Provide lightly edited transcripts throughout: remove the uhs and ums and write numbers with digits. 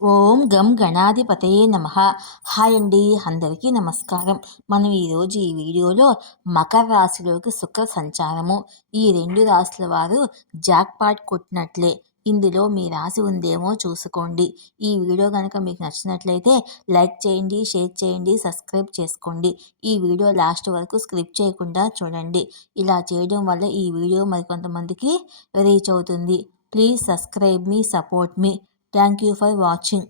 ఓం గం గణాధిపతయే నమ. హాయ్ అండి, అందరికీ నమస్కారం. మనం ఈరోజు ఈ వీడియోలో మకర రాశిలోకి శుక్ర సంచారము, ఈ రెండు రాశుల వారు జాక్పాట్ కొట్టినట్లే. ఇందులో మీ రాశి ఉందేమో చూసుకోండి. ఈ వీడియో కనుక మీకు నచ్చినట్లయితే లైక్ చేయండి, షేర్ చేయండి, సబ్స్క్రైబ్ చేసుకోండి. ఈ వీడియో లాస్ట్ వరకు స్క్రిప్ట్ చేయకుండా చూడండి. ఇలా చేయడం వల్ల ఈ వీడియో మరికొంతమందికి రీచ్ అవుతుంది. Please subscribe me, support me. Thank you for watching.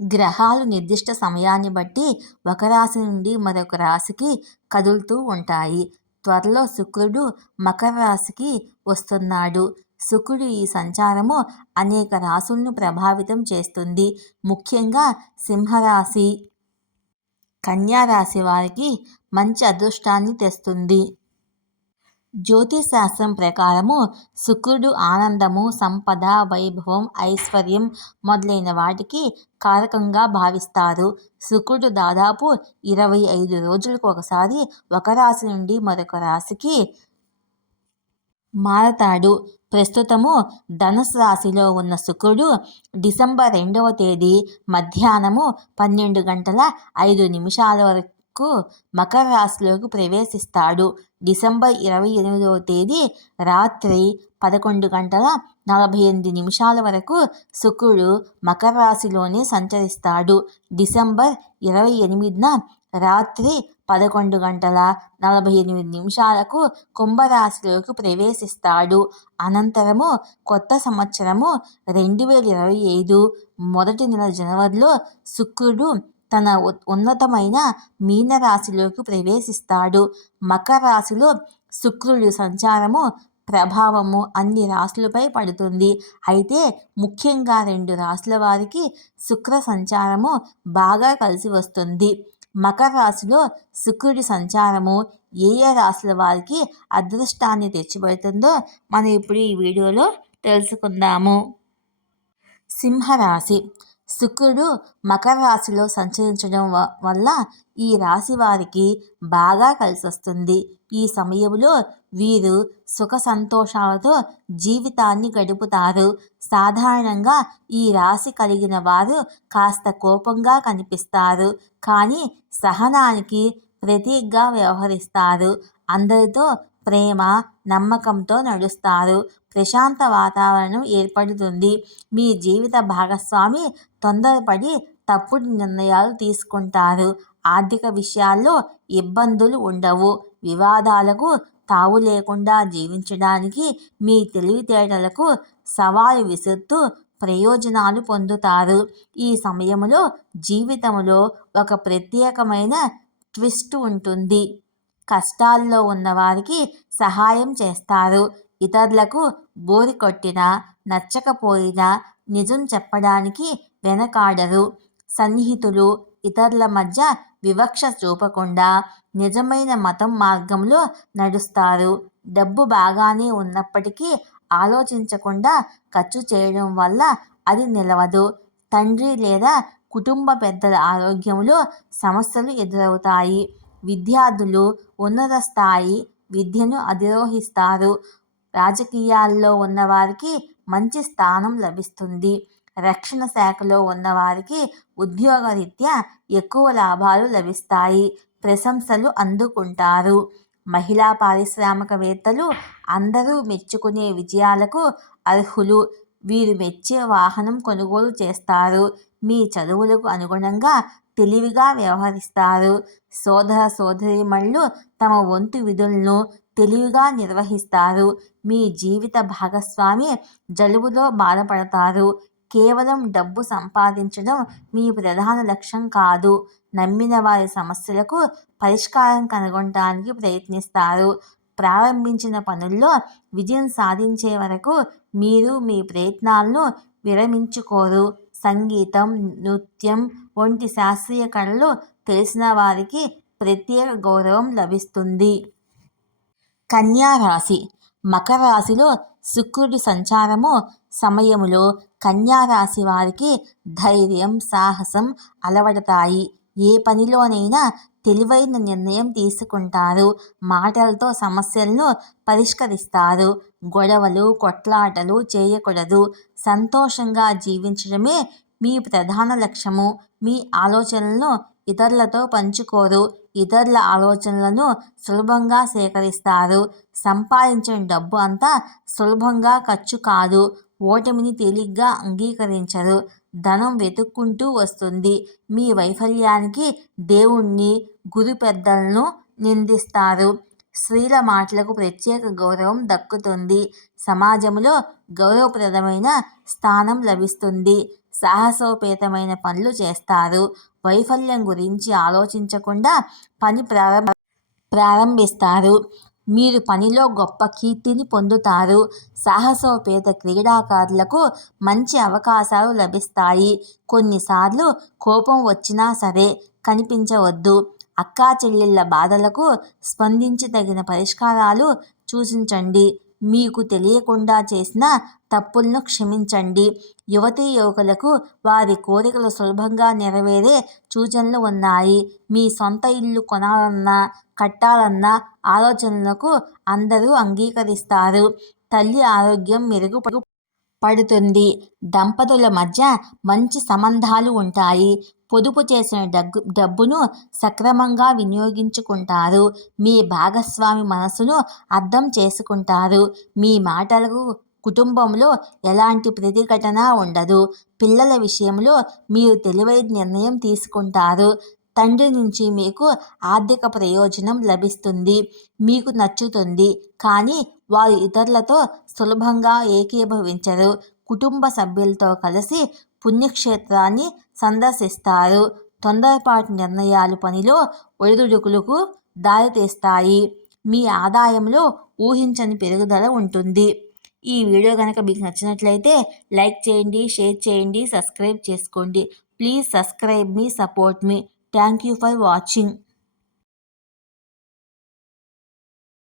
గ్రహాలు నిర్దిష్ట సమయాన్ని బట్టి ఒక రాశి నుండి మరొక రాశికి కదులుతూ ఉంటాయి. త్వరలో శుక్రుడు మకర రాశికి వస్తున్నాడు. శుక్రుడు ఈ సంచారము అనేక రాశులను ప్రభావితం చేస్తుంది. ముఖ్యంగా సింహరాశి, కన్యా రాశి వారికి మంచి అదృష్టాన్ని తెస్తుంది. జ్యోతిశాస్త్రం ప్రకారము శుక్రుడు ఆనందము, సంపద, వైభవం, ఐశ్వర్యం మొదలైన వాటికి కారకంగా భావిస్తారు. శుక్రుడు దాదాపు 25 రోజులకు ఒకసారి ఒక రాశి నుండి మరొక రాశికి మారతాడు. ప్రస్తుతము ధనుసు రాశిలో ఉన్న శుక్రుడు డిసెంబర్ 2వ తేదీ మధ్యాహ్నము 12 గంటల 5 నిమిషాల వరకు మకర రాశిలోకి ప్రవేశిస్తాడు. డిసెంబర్ 28వ తేదీ రాత్రి 11 గంటల 48 నిమిషాల వరకు శుక్రుడు మకర రాశిలోనే సంచరిస్తాడు. డిసెంబర్ 28న రాత్రి 11 గంటల 48 నిమిషాలకు కుంభరాశిలోకి ప్రవేశిస్తాడు. అనంతరము కొత్త సంవత్సరము 2025 మొదటి నెల జనవరిలో శుక్రుడు తన ఉన్నతమైన మీనరాశిలోకి ప్రవేశిస్తాడు. మకర రాశిలో శుక్రుడి సంచారము ప్రభావము అన్ని రాశులపై పడుతుంది. అయితే ముఖ్యంగా 2 రాశుల వారికి శుక్ర సంచారము బాగా కలిసి వస్తుంది. మకర రాశిలో శుక్రుడి సంచారము ఏ ఏ రాశుల వారికి అదృష్టాన్ని తెచ్చిపెడుతుందో మనం ఇప్పుడు ఈ వీడియోలో తెలుసుకుందాము. సింహరాశి. శుక్రుడు మకర రాశిలో సంచరించడం వల్ల ఈ రాశి వారికి బాగా కలిసి వస్తుంది. ఈ సమయంలో వీరు సుఖ సంతోషాలతో జీవితాన్ని గడుపుతారు. సాధారణంగా ఈ రాశి కలిగిన వారు కాస్త కోపంగా కనిపిస్తారు, కానీ సహనానికి ప్రతీకగా వ్యవహరిస్తారు. అందరితో ప్రేమ, నమ్మకంతో నడుస్తారు. ప్రశాంత వాతావరణం ఏర్పడుతుంది. మీ జీవిత భాగస్వామి తొందరపడి తప్పుడు నిర్ణయాలు తీసుకుంటారు. ఆర్థిక విషయాల్లో ఇబ్బందులు ఉండవు. వివాదాలకు తావు లేకుండా జీవించడానికి మీ తెలివితేటలకు సవాలు విసురుతూ ప్రయోజనాలు పొందుతారు. ఈ సమయంలో జీవితంలో ఒక ప్రత్యేకమైన ట్విస్ట్ ఉంటుంది. కష్టాల్లో ఉన్నవారికి సహాయం చేస్తారు. ఇతరులకు బోరి కొట్టినా, నచ్చకపోయినా నిజం చెప్పడానికి వెనకాడరు. సన్నిహితులు ఇతరుల మధ్య వివక్ష చూపకుండా నిజమైన మతం మార్గంలో నడుస్తారు. డబ్బు బాగానే ఉన్నప్పటికీ ఆలోచించకుండా ఖర్చు చేయడం వల్ల అది నిలవదు. తండ్రి లేదా కుటుంబ పెద్దల ఆరోగ్యంలో సమస్యలు ఎదురవుతాయి. విద్యార్థులు ఉన్నత స్థాయి విద్యను అధిరోహిస్తారు. రాజకీయాల్లో ఉన్నవారికి మంచి స్థానం లభిస్తుంది. రక్షణ శాఖలో ఉన్నవారికి ఉద్యోగరీత్యా ఎక్కువ లాభాలు లభిస్తాయి. ప్రశంసలు అందుకుంటారు. మహిళా పారిశ్రామికవేత్తలు అందరూ మెచ్చుకునే విజయాలకు అర్హులు. వీరు మెచ్చే వాహనం కొనుగోలు చేస్తారు. మీ చదువులకు అనుగుణంగా తెలివిగా వ్యవహరిస్తారు. సోదర సోదరీమణులు తమ వంతు విధులను తెలివిగా నిర్వహిస్తారు. మీ జీవిత భాగస్వామి జలుబుతో బాధపడతారు. కేవలం డబ్బు సంపాదించడం మీ ప్రధాన లక్ష్యం కాదు. నమ్మిన వారి సమస్యలకు పరిష్కారం కనుగొనడానికి ప్రయత్నిస్తారు. ప్రారంభించిన పనుల్లో విజయం సాధించే వరకు మీరు మీ ప్రయత్నాలను విరమించుకోరు. సంగీతం, నృత్యం వంటి శాస్త్రీయ కళలు తెలిసిన వారికి ప్రత్యేక గౌరవం లభిస్తుంది. కన్యా రాశి. మకర రాశిలో శుక్రుడి సంచారము సమయములో కన్యా రాశి వారికి ధైర్యం, సాహసం అలవడతాయి. ఏ పనిలోనైనా తెలివైన నిర్ణయం తీసుకుంటారు. మాటలతో సమస్యలను పరిష్కరిస్తారు. గొడవలు, కొట్లాటలు చేయకూడదు. సంతోషంగా జీవించడమే మీ ప్రధాన లక్ష్యము. మీ ఆలోచనలను ఇతరులతో పంచుకోరు. ఇతరుల ఆలోచనలను సులభంగా సేకరిస్తారు. సంపాదించిన డబ్బు అంతా సులభంగా ఖర్చు కాదు. ఓటమిని తేలిగ్గా అంగీకరించరు. ధనం వెతుక్కుంటూ వస్తుంది. మీ వైఫల్యానికి దేవుణ్ణి, గురు పెద్దలను నిందిస్తారు. స్త్రీల మాటలకు ప్రత్యేక గౌరవం దక్కుతుంది. సమాజంలో గౌరవప్రదమైన స్థానం లభిస్తుంది. సాహసోపేతమైన పనులు చేస్తారు. వైఫల్యం గురించి ఆలోచించకుండా పని ప్రారంభిస్తారు. మీరు పనిలో గొప్ప కీర్తిని పొందుతారు. సాహసోపేత క్రీడాకారులకు మంచి అవకాశాలు లభిస్తాయి. కొన్నిసార్లు కోపం వచ్చినా సరే కనిపించవద్దు. అక్కా చెల్లెళ్ళ బాధలకు స్పందించి తగిన పరిష్కారాలు సూచించండి. మీకు తెలియకుండా చేసిన తప్పులను క్షమించండి. యువతీ యువకులకు వారి కోరికలు సులభంగా నెరవేరే సూచనలు ఉన్నాయి. మీ సొంత ఇల్లు కొనాలన్నా, కట్టాలన్న ఆలోచనలకు అందరూ అంగీకరిస్తారు. తల్లి ఆరోగ్యం మెరుగుపడుతుంది. దంపతుల మధ్య మంచి సంబంధాలు ఉంటాయి. పొదుపు చేసిన డబ్బును సక్రమంగా వినియోగించుకుంటారు. మీ భాగస్వామి మనసును అర్థం చేసుకుంటారు. మీ మాటలకు కుటుంబంలో ఎలాంటి ప్రతిఘటన ఉండదు. పిల్లల విషయంలో మీరు తెలివైన నిర్ణయం తీసుకుంటారు. తండ్రి నుంచి మీకు ఆర్థిక ప్రయోజనం లభిస్తుంది. మీకు నచ్చుతుంది, కానీ వారు ఇతరులతో సులభంగా ఏకీభవించరు. కుటుంబ సభ్యులతో కలిసి పుణ్యక్షేత్రాన్ని సందర్శిస్తారు. తొందరపాటు నిర్ణయాలు పనిలో ఒడిదుడుకులకు దారితీస్తాయి. మీ ఆదాయంలో ఊహించని పెరుగుదల ఉంటుంది. ఈ వీడియో కనుక మీకు నచ్చినట్లయితే లైక్ చేయండి, షేర్ చేయండి, సబ్స్క్రైబ్ చేసుకోండి. Please subscribe me, support me. Thank you for watching.